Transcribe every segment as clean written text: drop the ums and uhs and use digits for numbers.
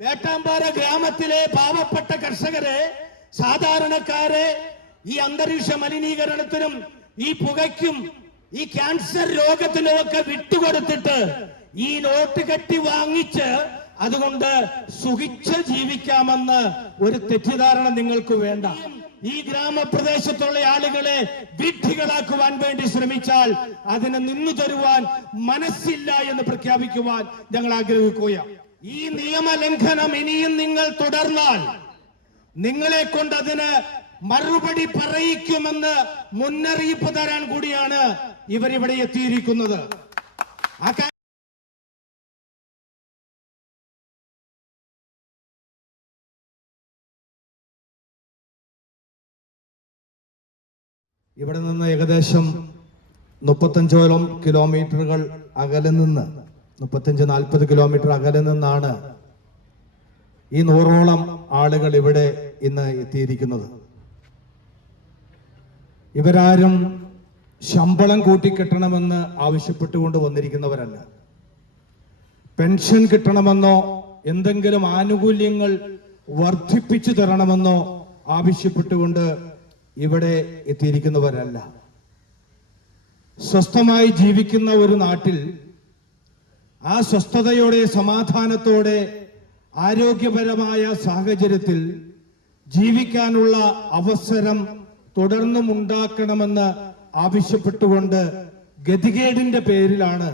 വേട്ടാമ്പാറ ഗ്രാമത്തിലെ പാവപ്പെട്ട കർഷകരെ, സാധാരണക്കാരെ ഈ അന്തരീക്ഷ മലിനീകരണത്തിനും ഈ പുകയ്ക്കും ഈ ക്യാൻസർ രോഗത്തിനുമൊക്കെ വിട്ടുകൊടുത്തിട്ട് ഈ നോട്ട് കെട്ടി വാങ്ങിച്ച് അതുകൊണ്ട് സുഖിച്ച് ജീവിക്കാമെന്ന് ഒരു തെറ്റിദ്ധാരണ നിങ്ങൾക്ക് വേണ്ട. ഈ ഗ്രാമപ്രദേശത്തുള്ള ആളുകളെ വിഡ്ഢികളാക്കുവാൻ വേണ്ടി ശ്രമിച്ചാൽ അതിനെ നിന്നു തരുവാൻ മനസ്സില്ല എന്ന് പ്രഖ്യാപിക്കുവാൻ ഞങ്ങൾ ആഗ്രഹിക്കുകയാണ്. ഈ നിയമലംഘനം ഇനിയും നിങ്ങൾ തുടർന്നാൽ നിങ്ങളെ കൊണ്ട് അതിന് മറുപടി പറയിക്കുമെന്ന് മുന്നറിയിപ്പ് തരാൻ കൂടിയാണ് ഇവരിവിടെ എത്തിയിരിക്കുന്നത്. ഇവിടെ നിന്ന് ഏകദേശം 35ഓളം കിലോമീറ്ററുകൾ അകലെ നിന്ന് 35-40 കിലോമീറ്റർ അകലെ നിന്നാണ് ഈ 100ഓളം ആളുകൾ ഇവിടെ ഇന്ന് എത്തിയിരിക്കുന്നത്. ഇവരാരും ശമ്പളം കൂട്ടിക്കിട്ടണമെന്ന് ആവശ്യപ്പെട്ടുകൊണ്ട് വന്നിരിക്കുന്നവരല്ല. പെൻഷൻ കിട്ടണമെന്നോ എന്തെങ്കിലും ആനുകൂല്യങ്ങൾ വർദ്ധിപ്പിച്ചു തരണമെന്നോ ആവശ്യപ്പെട്ടുകൊണ്ട് ഇവിടെ എത്തിയിരിക്കുന്നവരല്ല. സ്വസ്ഥമായി ജീവിക്കുന്ന ഒരു നാട്ടിൽ ആ സ്വസ്ഥതയോടെ സമാധാനത്തോടെ ആരോഗ്യപരമായ സാഹചര്യത്തിൽ ജീവിക്കാനുള്ള അവസരം തുടർന്നും ഉണ്ടാക്കണമെന്ന് ആവശ്യപ്പെട്ടുകൊണ്ട് ഗതികേടിന്റെ പേരിലാണ്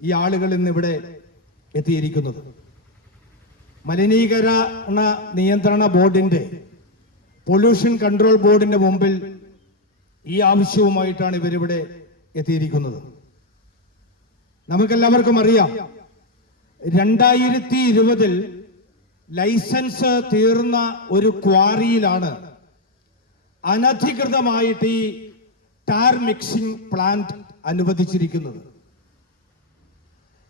ഈ ആളുകൾ ഇന്നിവിടെ എത്തിയിരിക്കുന്നത്. മലിനീകരണ നിയന്ത്രണ ബോർഡിന്റെ പൊല്യൂഷൻ കൺട്രോൾ ബോർഡിന്റെ മുമ്പിൽ ഈ ആവശ്യവുമായിട്ടാണ് ഇവരിവിടെ എത്തിയിരിക്കുന്നത്. നമുക്കെല്ലാവർക്കും അറിയാം, 2020 ലൈസൻസ് തീർന്ന ഒരു ക്വാറിയിലാണ് അനധികൃതമായിട്ട് ഈ ടാർ മിക്സിംഗ് പ്ലാന്റ് അനുവദിച്ചിരിക്കുന്നത്.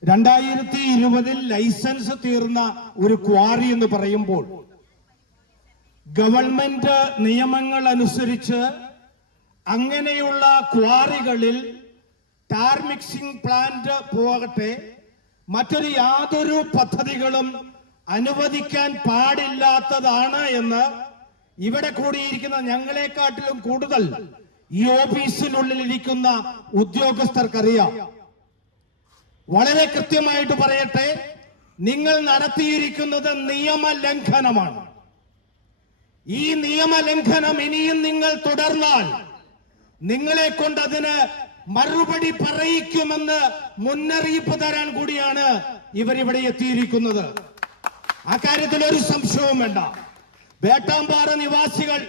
2020 ലൈസൻസ് തീർന്ന ഒരു ക്വാറി എന്ന് പറയുമ്പോൾ ഗവൺമെന്റ് നിയമങ്ങൾ അനുസരിച്ച് അങ്ങനെയുള്ള ക്വാറികളിൽ ടാർ മിക്സിംഗ് പ്ലാന്റ് പോകട്ടെ മറ്റൊരു യാതൊരു പദ്ധതികളും അനുവദിക്കാൻ പാടില്ലാത്തതാണ് എന്ന് ഇവിടെ കൂടിയിരിക്കുന്ന ഞങ്ങളെക്കാട്ടിലും കൂടുതൽ ഈ ഓഫീസിനുള്ളിൽ ഇരിക്കുന്ന ഉദ്യോഗസ്ഥർക്കറിയാം. വളരെ കൃത്യമായിട്ട് പറയട്ടെ, നിങ്ങൾ നടത്തിയിരിക്കുന്നത് നിയമലംഘനമാണ്. ഈ നിയമലംഘനം ഇനിയും നിങ്ങൾ തുടർന്നാൽ നിങ്ങളെ കൊണ്ട് അതിന് മറുപടി പറയിക്കുമെന്ന് മുന്നറിയിപ്പ് തരാൻ കൂടിയാണ് ഇവരിവിടെ എത്തിയിരിക്കുന്നത്. അക്കാര്യത്തിൽ ഒരു സംശയവും വേണ്ട. വേട്ടാമ്പാറ നിവാസികൾ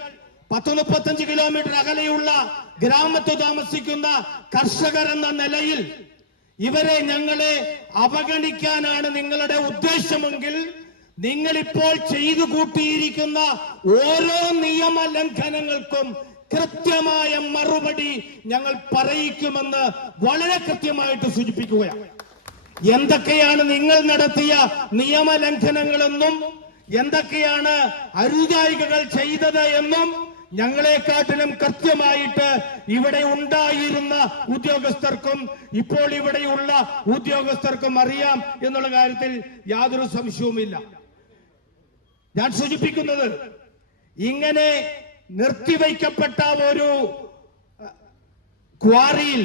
10-35 കിലോമീറ്റർ അകലെയുള്ള ഗ്രാമത്തിൽ താമസിക്കുന്ന കർഷകർ എന്ന നിലയിൽ ഇവരെ ഞങ്ങളെ അവഗണിക്കാനാണ് നിങ്ങളുടെ ഉദ്ദേശമെങ്കിൽ നിങ്ങളിപ്പോൾ ചെയ്തു കൂട്ടിയിരിക്കുന്ന ഓരോ നിയമലംഘനങ്ങൾക്കും കൃത്യമായ മറുപടി ഞങ്ങൾ പറയിക്കുമെന്ന് വളരെ കൃത്യമായിട്ട് സൂചിപ്പിക്കുകയാണ്. എന്തൊക്കെയാണ് നിങ്ങൾ നടത്തിയ നിയമലംഘനങ്ങളെന്നും എന്തൊക്കെയാണ് അരുതായികകൾ ചെയ്തത് എന്നും ഞങ്ങളെക്കാട്ടിലും കൃത്യമായിട്ട് ഇവിടെ ഉണ്ടായിരുന്ന ഉദ്യോഗസ്ഥർക്കും ഇപ്പോൾ ഇവിടെയുള്ള ഉദ്യോഗസ്ഥർക്കും അറിയാം എന്നുള്ള കാര്യത്തിൽ യാതൊരു സംശയവുമില്ല. ഞാൻ സൂചിപ്പിക്കുന്നത്, ഇങ്ങനെ നിർത്തിവയ്ക്കപ്പെട്ട ഒരു ക്വാറിയിൽ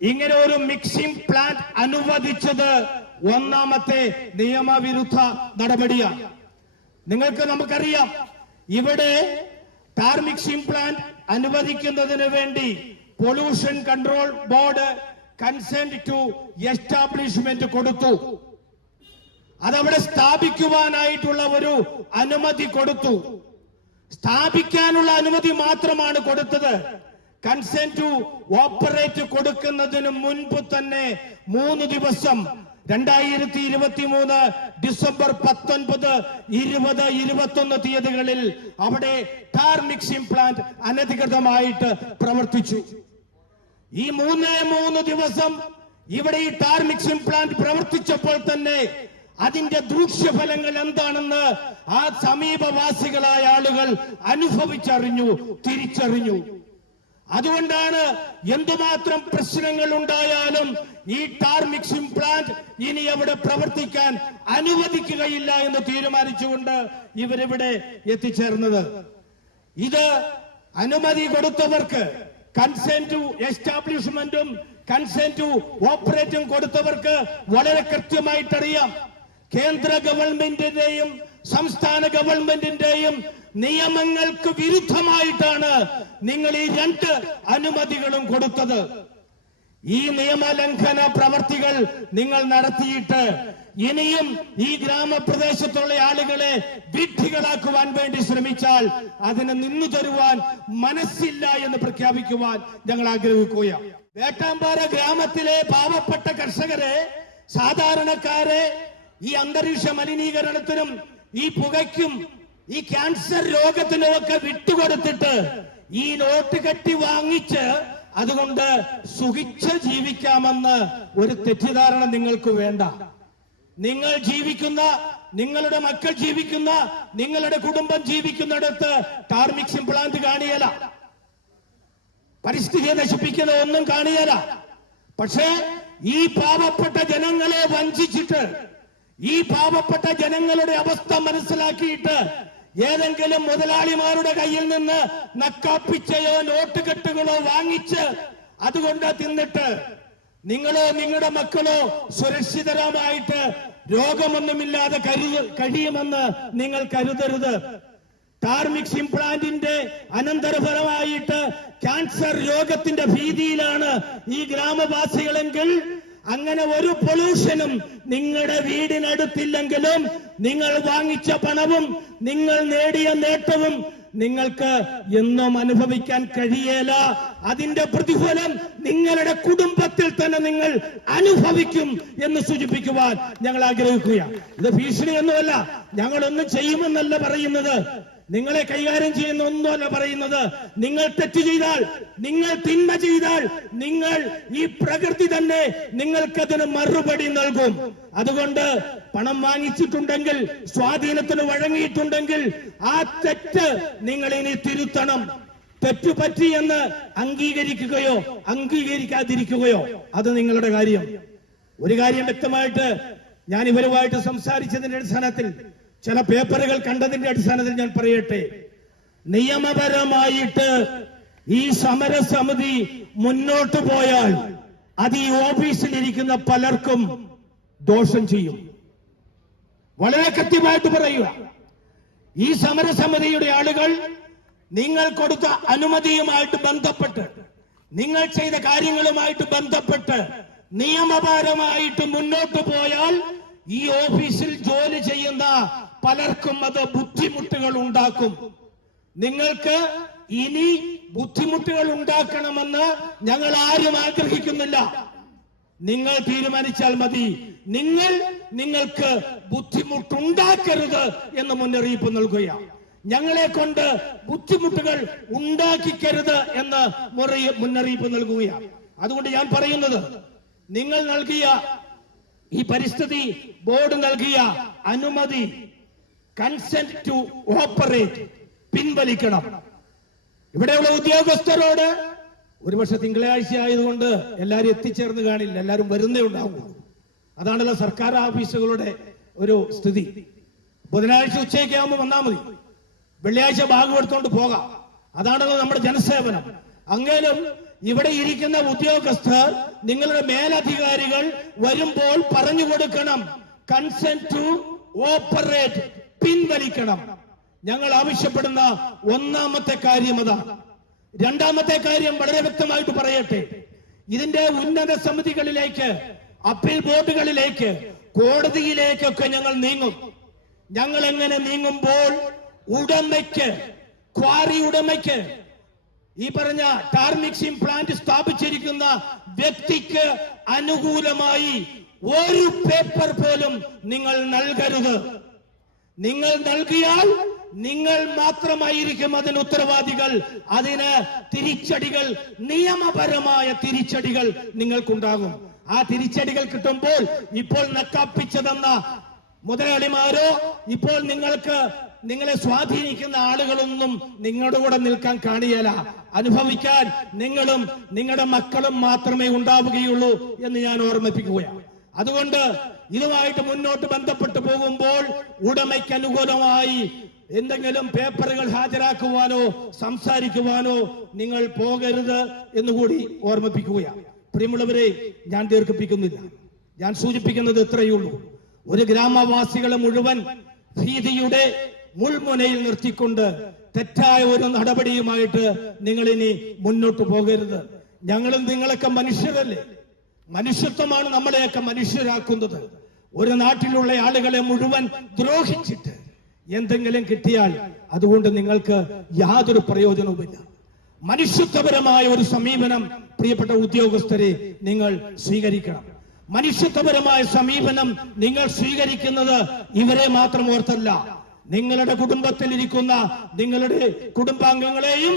ഇങ്ങനെ ഒരു മിക്സിംഗ് പ്ലാന്റ് അനുവദിച്ചത് ഒന്നാമത്തെ നിയമവിരുദ്ധ നടപടിയാണ്. നമുക്കറിയാം, ഇവിടെ ടാർ മിക്സിംഗ് പ്ലാന്റ് അനുവദിക്കുന്നതിന് വേണ്ടി pollution control board consent to establishment കൊടുത്തു. അതവിടെ സ്ഥാപിക്കുവാനായിട്ടുള്ള ഒരു അനുമതി കൊടുത്തു. സ്ഥാപിക്കാനുള്ള അനുമതി മാത്രമാണ് കൊടുത്തത്. കൺസെന്റ് ടു ഓപ്പറേറ്റ് കൊടുക്കുന്നതിന് മുൻപ് തന്നെ 3 ദിവസം 2023 ഡിസംബർ 19, 20, 21 തീയതികളിൽ അവിടെ ടാർ മിക്സിംഗ് പ്ലാന്റ് അനധികൃതമായിട്ട് പ്രവർത്തിച്ചു. ഈ 3 ദിവസം ഇവിടെ ഈ ടാർ മിക്സിംഗ് പ്ലാന്റ് പ്രവർത്തിച്ചപ്പോൾ തന്നെ അതിന്റെ ദൂഷ്യഫലങ്ങൾ എന്താണെന്ന് ആ സമീപവാസികളായ ആളുകൾ അനുഭവിച്ചറിഞ്ഞു, തിരിച്ചറിഞ്ഞു. അതുകൊണ്ടാണ് എന്തുമാത്രം പ്രശ്നങ്ങൾ ഉണ്ടായാലും ഈ ടാർ മിക്സിംഗ് പ്ലാന്റ് ഇനി അവിടെ പ്രവർത്തിക്കാൻ അനുവദിക്കുകയില്ല എന്ന് തീരുമാനിച്ചുകൊണ്ട് ഇവരിവിടെ എത്തിച്ചേർന്നത്. ഇത് അനുമതി കൊടുത്തവർക്ക്, കൺസെന്റ് ടു എസ്റ്റാബ്ലിഷ്മെന്റും കൺസെന്റ് ടു ഓപ്പറേറ്റും കൊടുത്തവർക്ക് വളരെ കൃത്യമായിട്ടറിയാം. കേന്ദ്ര ഗവൺമെന്റിന്റെയും സംസ്ഥാന ഗവൺമെന്റിന്റെയും നിയമങ്ങൾക്ക് വിരുദ്ധമായിട്ടാണ് നിങ്ങൾ ഈ 2 അനുമതികളും കൊടുത്തത്. ഈ നിയമലംഘന പ്രവർത്തികൾ നിങ്ങൾ നടത്തിയിട്ട് ഇനിയും ഈ ഗ്രാമപ്രദേശത്തുള്ള ആളുകളെ വിഡ്ഢികളാക്കുവാൻ വേണ്ടി ശ്രമിച്ചാൽ അതിന് നിന്നു തരുവാൻ മനസ്സില്ല എന്ന് പ്രഖ്യാപിക്കുവാൻ ഞങ്ങൾ ആഗ്രഹിക്കുകയാണ്. വേട്ടാമ്പാറ ഗ്രാമത്തിലെ പാവപ്പെട്ട കർഷകരെ, സാധാരണക്കാരെ ഈ അന്തരീക്ഷ മലിനീകരണത്തിനും ഈ പുകയ്ക്കും ഈ ക്യാൻസർ രോഗത്തിനുമൊക്കെ വിട്ടുകൊടുത്തിട്ട് ഈ നോട്ട് കെട്ടി വാങ്ങിച്ച് അതുകൊണ്ട് സുഖിച്ച് ജീവിക്കാമെന്ന് ഒരു തെറ്റിദ്ധാരണ നിങ്ങൾക്ക് വേണ്ട. നിങ്ങൾ ജീവിക്കുന്ന, നിങ്ങളുടെ മക്കൾ ജീവിക്കുന്ന, നിങ്ങളുടെ കുടുംബം ജീവിക്കുന്നിടത്ത് ടാർ മിക്സിംഗ് പ്ലാന്റ് കാണിയല, പരിസ്ഥിതിയെ നശിപ്പിക്കുന്ന ഒന്നും കാണിയല. പക്ഷേ ഈ പാവപ്പെട്ട ജനങ്ങളെ വഞ്ചിച്ചിട്ട്, ഈ പാവപ്പെട്ട ജനങ്ങളുടെ അവസ്ഥ മനസ്സിലാക്കിയിട്ട് ഏതെങ്കിലും മുതലാളിമാരുടെ കയ്യിൽ നിന്ന് നക്കാപ്പിച്ചയോ നോട്ടുകെട്ടുകളോ വാങ്ങിച്ച് അതുകൊണ്ട് തിന്നിട്ട് നിങ്ങളോ നിങ്ങളുടെ മക്കളോ സുരക്ഷിതരമായിട്ട് രോഗമൊന്നുമില്ലാതെ കഴിയുമെന്ന് നിങ്ങൾ കരുതരുത്. ടാർ മിക്സിംഗ് പ്ലാന്റിന്റെ അനന്തരഫലമായിട്ട് ക്യാൻസർ രോഗത്തിന്റെ ഭീതിയിലാണ് ഈ ഗ്രാമവാസികളെങ്കിൽ അങ്ങനെ ഒരു പൊല്യൂഷനും നിങ്ങളുടെ വീടിനടുത്തില്ലെങ്കിലും നിങ്ങൾ വാങ്ങിച്ച പണവും നിങ്ങൾ നേടിയ നേട്ടവും നിങ്ങൾക്ക് എന്നും അനുഭവിക്കാൻ കഴിയേല. അതിന്റെ പ്രതിഫലം നിങ്ങളുടെ കുടുംബത്തിൽ തന്നെ നിങ്ങൾ അനുഭവിക്കും എന്ന് സൂചിപ്പിക്കുവാൻ ഞങ്ങൾ ആഗ്രഹിക്കുകയാണ്. ഇത് ഭീഷണിയൊന്നുമല്ല, ഞങ്ങളൊന്നും ചെയ്യുമെന്നല്ല പറയുന്നത്, നിങ്ങളെ കൈകാര്യം ചെയ്യുന്ന ഒന്നുമല്ല പറയുന്നത്. നിങ്ങൾ തെറ്റ് ചെയ്താൽ, നിങ്ങൾ തിന്മ ചെയ്താൽ, നിങ്ങൾ ഈ പ്രകൃതി തന്നെ നിങ്ങൾക്കതിന് മറുപടി നൽകും. അതുകൊണ്ട് പണം വാങ്ങിച്ചിട്ടുണ്ടെങ്കിൽ, സ്വാധീനത്തിന് വഴങ്ങിയിട്ടുണ്ടെങ്കിൽ ആ തെറ്റ് നിങ്ങൾ ഇനി തിരുത്തണം. തെറ്റുപറ്റി എന്ന് അംഗീകരിക്കുകയോ അംഗീകരിക്കാതിരിക്കുകയോ അത് നിങ്ങളുടെ കാര്യം. ഒരു കാര്യം വ്യക്തമായിട്ട് ഞാൻ ഇവരുമായിട്ട് സംസാരിച്ചതിന്റെ അടിസ്ഥാനത്തിൽ, ചില പേപ്പറുകൾ കണ്ടതിന്റെ അടിസ്ഥാനത്തിൽ ഞാൻ പറയട്ടെ. നിയമപരമായിട്ട് ഈ സമരസമിതി മുന്നോട്ട് പോയാൽ അത് ഈ ഓഫീസിലിരിക്കുന്ന പലർക്കും ദോഷം ചെയ്യും. വളരെ കൃത്യമായിട്ട് പറയുക, ഈ സമരസമിതിയുടെ ആളുകൾ നിങ്ങൾ കൊടുത്ത അനുമതിയുമായിട്ട് ബന്ധപ്പെട്ട്, നിങ്ങൾ ചെയ്ത കാര്യങ്ങളുമായിട്ട് ബന്ധപ്പെട്ട് നിയമപരമായിട്ട് മുന്നോട്ട് പോയാൽ ഈ ഓഫീസിൽ ജോലി ചെയ്യുന്ന പലർക്കും അത് ബുദ്ധിമുട്ടുകൾ ഉണ്ടാക്കും. നിങ്ങൾക്ക് ഇനി ബുദ്ധിമുട്ടുകൾ ഉണ്ടാക്കണമെന്ന് ഞങ്ങൾ ആരും ആഗ്രഹിക്കുന്നില്ല. നിങ്ങൾ തീരുമാനിച്ചാൽ മതി. നിങ്ങൾക്ക് ബുദ്ധിമുട്ടുണ്ടാക്കരുത് എന്ന് മുന്നറിയിപ്പ് നൽകുകയാണ്. ഞങ്ങളെ കൊണ്ട് ബുദ്ധിമുട്ടുകൾ ഉണ്ടാക്കിക്കരുത് എന്ന് മുന്നറിയിപ്പ് നൽകുകയാണ്. അതുകൊണ്ട് ഞാൻ പറയുന്നത്, നിങ്ങൾ നൽകിയ ഈ പരിസ്ഥിതി ബോർഡ് നൽകിയ അനുമതി, കൺസെന്റ് ടു ഓപ്പറേറ്റ് പിൻവലിക്കണം. ഇവിടെയുള്ള ഉദ്യോഗസ്ഥരോട്, ഒരുപക്ഷെ തിങ്കളാഴ്ച ആയതുകൊണ്ട് എല്ലാവരും എത്തിച്ചേർന്ന് കാണില്ല, എല്ലാവരും വരുന്നേ ഉണ്ടാവും. അതാണല്ലോ സർക്കാർ ഓഫീസുകളുടെ ഒരു സ്ഥിതി. ബുധനാഴ്ച ഉച്ചയ്ക്ക് ആകുമ്പോൾ വന്നാൽ മതി, വെള്ളിയാഴ്ച ഭാഗം എടുത്തുകൊണ്ട് പോകാം. അതാണല്ലോ നമ്മുടെ ജനസേവനം. അങ്ങേലും ഇവിടെ ഇരിക്കുന്ന ഉദ്യോഗസ്ഥർ, നിങ്ങളുടെ മേലധികാരികൾ വരുമ്പോൾ പറഞ്ഞു കൊടുക്കണം, കൺസെന്റ് ടു ഓപ്പറേറ്റ് പിൻവലിക്കണം. ഞങ്ങൾ ആവശ്യപ്പെടുന്ന ഒന്നാമത്തെ കാര്യം അതാണ്. രണ്ടാമത്തെ കാര്യം വളരെ വ്യക്തമായിട്ട് പറയട്ടെ, ഇതിന്റെ ഉന്നത സമിതികളിലേക്ക്, അപ്പീൽ ബോർഡുകളിലേക്ക്, കോടതിയിലേക്കൊക്കെ ഞങ്ങൾ നീങ്ങും. ഞങ്ങൾ എങ്ങനെ നീങ്ങുമ്പോൾ ഉടമയ്ക്ക്, ക്വാറി ഉടമയ്ക്ക്, ഈ പറഞ്ഞ ടാർ മിക്സിംഗ് പ്ലാന്റ് സ്ഥാപിച്ചിരിക്കുന്ന വ്യക്തിക്ക് അനുകൂലമായി ഒരു പേപ്പർ പോലും നിങ്ങൾ നൽകരുത്. നിങ്ങൾ നൽകിയാൽ നിങ്ങൾ മാത്രമായിരിക്കും അതിന് ഉത്തരവാദികൾ. അതിന് തിരിച്ചടികൾ, നിയമപരമായ തിരിച്ചടികൾ നിങ്ങൾക്കുണ്ടാകും. ആ തിരിച്ചടികൾ കിട്ടുമ്പോൾ ഇപ്പോൾ നക്കാപ്പിച്ചതെന്ന മുതലാളിമാരോ ഇപ്പോൾ നിങ്ങളെ സ്വാധീനിക്കുന്ന ആളുകളൊന്നും നിങ്ങളുടെ കൂടെ നിൽക്കാൻ കാണിയല്ല. അനുഭവിക്കാൻ നിങ്ങളും നിങ്ങളുടെ മക്കളും മാത്രമേ ഉണ്ടാവുകയുള്ളൂ എന്ന് ഞാൻ ഓർമ്മിപ്പിക്കുകയാണ്. അതുകൊണ്ട് ഇതുമായിട്ട് മുന്നോട്ട് ബന്ധപ്പെട്ട് പോകുമ്പോൾ ഉടമയ്ക്ക് അനുകൂലമായി എന്തെങ്കിലും പേപ്പറുകൾ ഹാജരാക്കുവാനോ സംസാരിക്കുവാനോ നിങ്ങൾ പോകരുത് എന്നുകൂടി ഓർമ്മിപ്പിക്കുകയാണ്. പ്രിയമുള്ളവരെ, ഞാൻ ദീർഘിപ്പിക്കുന്നില്ല. ഞാൻ സൂചിപ്പിക്കുന്നത് ഇത്രയേ ഉള്ളൂ. ഒരു ഗ്രാമവാസികളെ മുഴുവൻ ഭീതിയുടെ മുൾമുനയിൽ നിർത്തിക്കൊണ്ട് തെറ്റായ ഒരു നടപടിയുമായിട്ട് നിങ്ങൾ ഇനി മുന്നോട്ട് പോകരുത്. ഞങ്ങളും നിങ്ങളൊക്കെ മനുഷ്യരല്ലേ. മനുഷ്യത്വമാണ് നമ്മളെയൊക്കെ മനുഷ്യരാക്കുന്നത്. ഒരു നാട്ടിലുള്ള ആളുകളെ മുഴുവൻ ദ്രോഹിച്ചിട്ട് എന്തെങ്കിലും കിട്ടിയാൽ അതുകൊണ്ട് നിങ്ങൾക്ക് യാതൊരു പ്രയോജനവുമില്ല. മനുഷ്യത്വപരമായ ഒരു സമീപനം പ്രിയപ്പെട്ട ഉദ്യോഗസ്ഥരെ നിങ്ങൾ സ്വീകരിക്കണം. മനുഷ്യത്വപരമായ സമീപനം നിങ്ങൾ സ്വീകരിക്കുന്നത് ഇവരെ മാത്രം ഓർത്തല്ല, നിങ്ങളുടെ കുടുംബത്തിലിരിക്കുന്ന നിങ്ങളുടെ കുടുംബാംഗങ്ങളെയും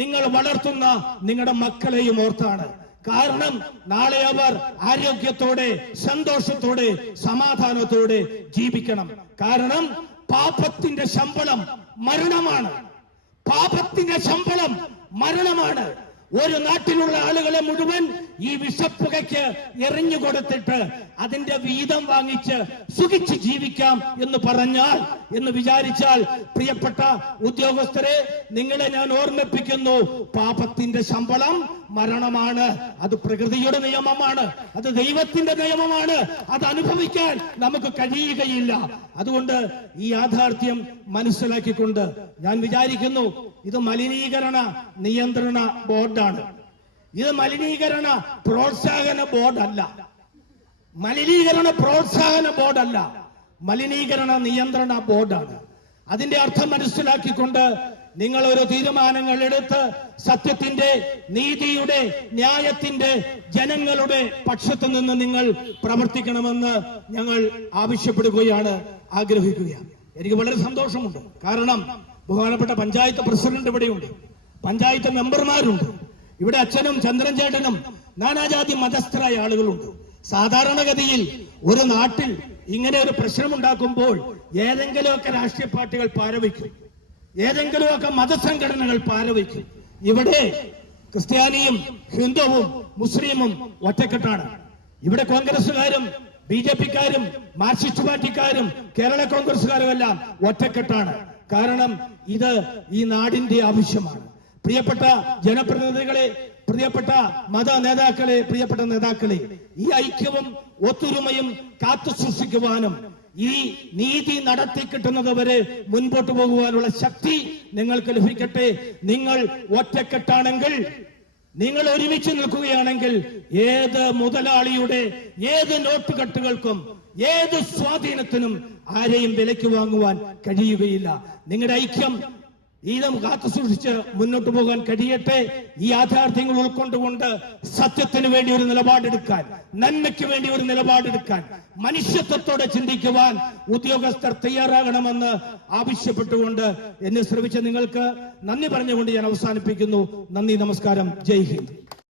നിങ്ങൾ വളർത്തുന്ന നിങ്ങളുടെ മക്കളെയും ഓർത്താണ്. കാരണം നാളെ അവർ ആരോഗ്യത്തോടെ സന്തോഷത്തോടെ സമാധാനത്തോടെ ജീവിക്കണം. കാരണം പാപത്തിന്റെ ശമ്പളം മരണമാണ്. പാപത്തിന്റെ ശമ്പളം മരണമാണ്. ഒരു നാട്ടിലുള്ള ആളുകളെ മുഴുവൻ ഈ വിഷപ്പുകയ്ക്ക് എറിഞ്ഞു കൊടുത്തിട്ട് അതിന്റെ വീതം വാങ്ങിച്ച് സുഖിച്ച് ജീവിക്കാം എന്ന് പറഞ്ഞാൽ എന്ന് വിചാരിച്ചാൽ പ്രിയപ്പെട്ട ഉദ്യോഗസ്ഥരെ, നിങ്ങളെ ഞാൻ ഓർമ്മിപ്പിക്കുന്നു, പാപത്തിന്റെ ശമ്പളം മരണമാണ്. അത് പ്രകൃതിയുടെ നിയമമാണ്, അത് ദൈവത്തിന്റെ നിയമമാണ്. അത് അനുഭവിക്കാൻ നമുക്ക് കഴിയുകയില്ല. അതുകൊണ്ട് ഈ യാഥാർത്ഥ്യം മനസ്സിലാക്കിക്കൊണ്ട് ഞാൻ വിചാരിക്കുന്നു, ഇത് മലിനീകരണ നിയന്ത്രണ ബോർഡാണ്. ഇത് മലിനീകരണ പ്രോത്സാഹന ബോർഡല്ല. മലിനീകരണ പ്രോത്സാഹന ബോർഡല്ല, മലിനീകരണ നിയന്ത്രണ ബോർഡാണ്. അതിന്റെ അർത്ഥം മനസ്സിലാക്കിക്കൊണ്ട് നിങ്ങൾ ഒരു തീരുമാനങ്ങൾ എടുത്ത് സത്യത്തിന്റെ, നീതിയുടെ, ന്യായത്തിന്റെ, ജനങ്ങളുടെ പക്ഷത്തു നിന്ന് നിങ്ങൾ പ്രവർത്തിക്കണമെന്ന് ഞങ്ങൾ ആവശ്യപ്പെടുകയാണ്, ആഗ്രഹിക്കുകയാണ്. എനിക്ക് വളരെ സന്തോഷമുണ്ട്. കാരണം ബഹുമാനപ്പെട്ട പഞ്ചായത്ത് പ്രസിഡന്റ് ഇവിടെയുണ്ട്, പഞ്ചായത്ത് മെമ്പർമാരുണ്ട്, ഇവിടെ അച്ഛനും ചന്ദ്രൻ ചേട്ടനും നാനാജാതി മതസ്ഥരായ ആളുകളുണ്ട്. സാധാരണഗതിയിൽ ഒരു നാട്ടിൽ ഇങ്ങനെ ഒരു പ്രശ്നമുണ്ടാക്കുമ്പോൾ ഏതെങ്കിലുമൊക്കെ രാഷ്ട്രീയ പാർട്ടികൾ പാരവയ്ക്കും, ഏതെങ്കിലുമൊക്കെ മതസംഘടനകൾ പാരവയ്ക്കും. ഇവിടെ ക്രിസ്ത്യാനിയും ഹിന്ദുവും മുസ്ലിമും ഒറ്റക്കെട്ടാണ്. ഇവിടെ കോൺഗ്രസുകാരും BJP-ക്കാരും മാർക്സിസ്റ്റ് പാർട്ടിക്കാരും കേരള കോൺഗ്രസുകാരും എല്ലാം ഒറ്റക്കെട്ടാണ്. കാരണം ഇത് ഈ നാടിന്റെ ആവശ്യമാണ്. പ്രിയപ്പെട്ട ജനപ്രതിനിധികളെ, പ്രിയപ്പെട്ട മത നേതാക്കളെ, പ്രിയപ്പെട്ട നേതാക്കളെ, ഈ ഐക്യവും ഒത്തൊരുമയും കാത്തു സൂക്ഷിക്കുവാനും ഈ നീതി നടത്തി കിട്ടുന്നത് വരെ മുൻപോട്ട് പോകുവാനുള്ള ശക്തി നിങ്ങൾക്ക് ലഭിക്കട്ടെ. നിങ്ങൾ ഒറ്റക്കെട്ടാണെങ്കിൽ, നിങ്ങൾ ഒരുമിച്ച് നിൽക്കുകയാണെങ്കിൽ ഏത് മുതലാളിയുടെ ഏത് നോട്ടുകെട്ടുകൾക്കും ഏത് സ്വാധീനത്തിനും ആരെയും വിലയ്ക്ക് വാങ്ങുവാൻ കഴിയുകയില്ല. നിങ്ങളുടെ ഐക്യം ഈദം കാത്തു സൂക്ഷിച്ച് മുന്നോട്ട് പോകാൻ കഴിയട്ടെ. ഈ യാഥാർത്ഥ്യങ്ങൾ ഉൾക്കൊണ്ടുകൊണ്ട് സത്യത്തിന് വേണ്ടി ഒരു നിലപാടെടുക്കാൻ, നന്മയ്ക്ക് വേണ്ടി ഒരു നിലപാടെടുക്കാൻ, മനുഷ്യത്വത്തോടെ ചിന്തിക്കുവാൻ ഉദ്യോഗസ്ഥർ തയ്യാറാകണമെന്ന് ആവശ്യപ്പെട്ടുകൊണ്ട് എന്നെ ശ്രമിച്ച നിങ്ങൾക്ക് നന്ദി പറഞ്ഞുകൊണ്ട് ഞാൻ അവസാനിപ്പിക്കുന്നു. നന്ദി, നമസ്കാരം, ജയ് ഹിന്ദ്.